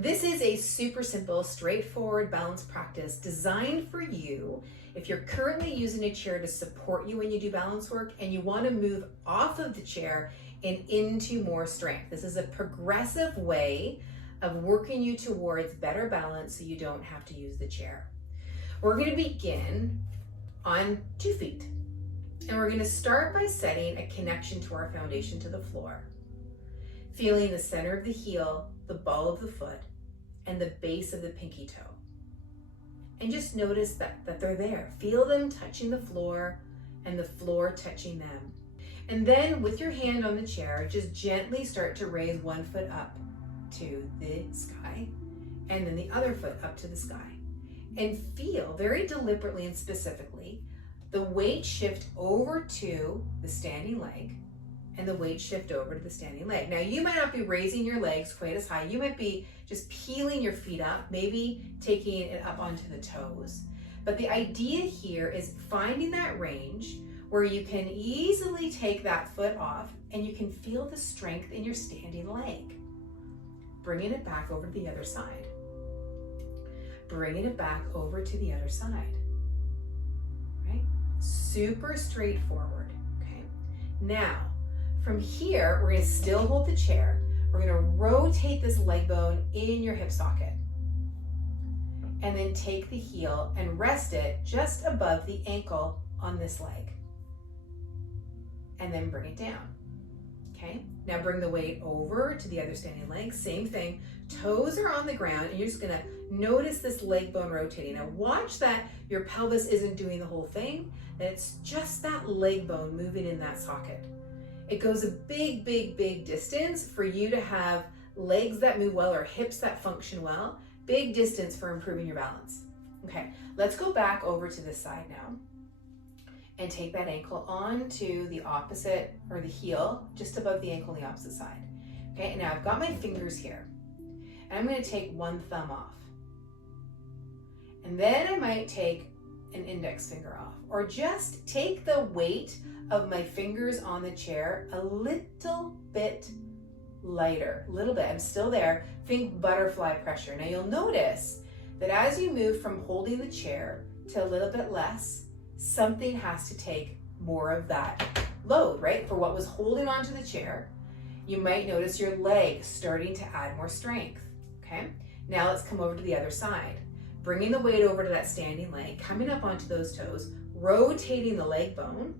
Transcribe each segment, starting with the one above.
This is a super simple, straightforward balance practice designed for you if you're currently using a chair to support you when you do balance work and you want to move off of the chair and into more strength. This is a progressive way of working you towards better balance so you don't have to use the chair. We're going to begin on 2 feet, and we're going to start by setting a connection to our foundation to the floor. Feeling the center of the heel, the ball of the foot, and the base of the pinky toe. And just notice that they're there. Feel them touching the floor and the floor touching them. And then with your hand on the chair, just gently start to raise one foot up to the sky and then the other foot up to the sky. And feel very deliberately and specifically the weight shift over to the standing leg and the weight shift over to the standing leg. Now you might not be raising your legs quite as high. You might be just peeling your feet up, maybe taking it up onto the toes. But the idea here is finding that range where you can easily take that foot off and you can feel the strength in your standing leg. Bringing it back over to the other side. Bringing it back over to the other side. Right? Super straightforward. Okay. Now, from here, we're going to still hold the chair. We're going to rotate this leg bone in your hip socket. And then take the heel and rest it just above the ankle on this leg. And then bring it down. Okay? Now bring the weight over to the other standing leg. Same thing. Toes are on the ground and you're just going to notice this leg bone rotating. Now watch that your pelvis isn't doing the whole thing, that it's just that leg bone moving in that socket. It goes a big, big, big distance for you to have legs that move well or hips that function well. Big distance for improving your balance. Okay, let's go back over to this side now and take that ankle onto the opposite, or the heel, just above the ankle on the opposite side. Okay, and now I've got my fingers here. And I'm going to take one thumb off. And then I might take an index finger off, or just take the weight of my fingers on the chair a little bit lighter, a little bit. I'm still there. Think butterfly pressure. Now you'll notice that as you move from holding the chair to a little bit less, something has to take more of that load, right? For what was holding onto the chair, you might notice your leg starting to add more strength, okay? Now let's come over to the other side. Bringing the weight over to that standing leg, coming up onto those toes, rotating the leg bone,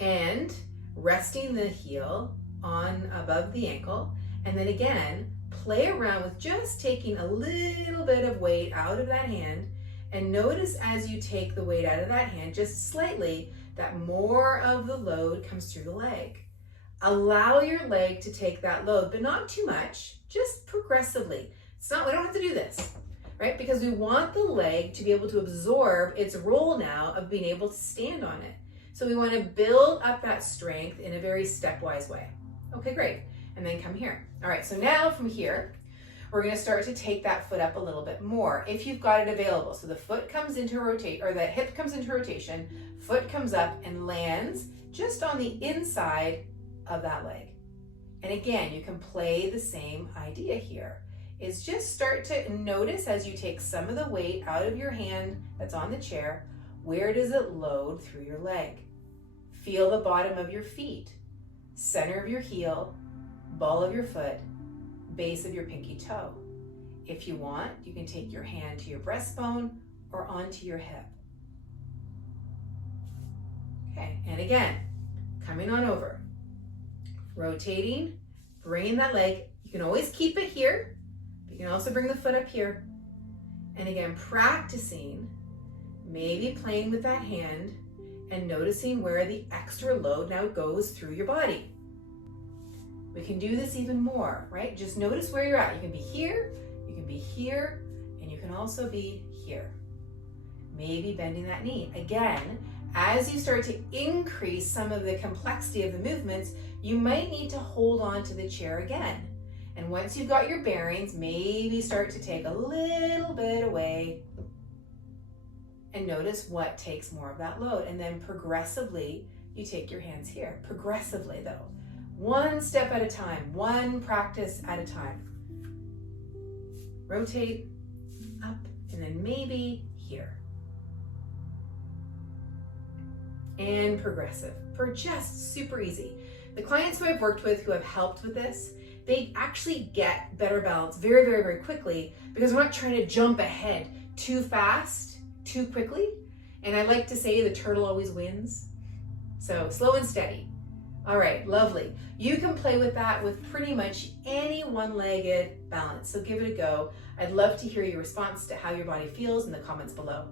and resting the heel on above the ankle. And then again, play around with just taking a little bit of weight out of that hand, and notice as you take the weight out of that hand, just slightly, that more of the load comes through the leg. Allow your leg to take that load, but not too much, just progressively. We don't have to do this, right? Because we want the leg to be able to absorb its role now of being able to stand on it. So we want to build up that strength in a very stepwise way. Okay, great. And then come here. All right, so now from here, we're going to start to take that foot up a little bit more if you've got it available. So the foot comes into rotate, or the hip comes into rotation, foot comes up and lands just on the inside of that leg. And again, you can play the same idea here. Is just start to notice as you take some of the weight out of your hand that's on the chair, where does it load through your leg? Feel the bottom of your feet, center of your heel, ball of your foot, base of your pinky toe. If you want, you can take your hand to your breastbone or onto your hip. Okay, and again, coming on over, rotating, bringing that leg. You can always keep it here, but you can also bring the foot up here. And again, practicing, maybe playing with that hand and noticing where the extra load now goes through your body. We can do this even more, right? Just notice where you're at. You can be here, and you can also be here. Maybe bending that knee. Again, as you start to increase some of the complexity of the movements, you might need to hold on to the chair again. And once you've got your bearings, maybe start to take a little bit away and notice what takes more of that load. And then progressively, you take your hands here. Progressively though. One step at a time, one practice at a time. rotate, up, and then maybe here. And progressive for just super easy. The clients who I've worked with who have helped with this, they actually get better balance very, very, very quickly because we're not trying to jump ahead too fast, too quickly. And I like to say the turtle always wins. So slow and steady. All right, lovely. You can play with that with pretty much any one-legged balance. So give it a go. I'd love to hear your response to how your body feels in the comments below.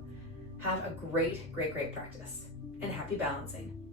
Have a great, great, great practice and happy balancing.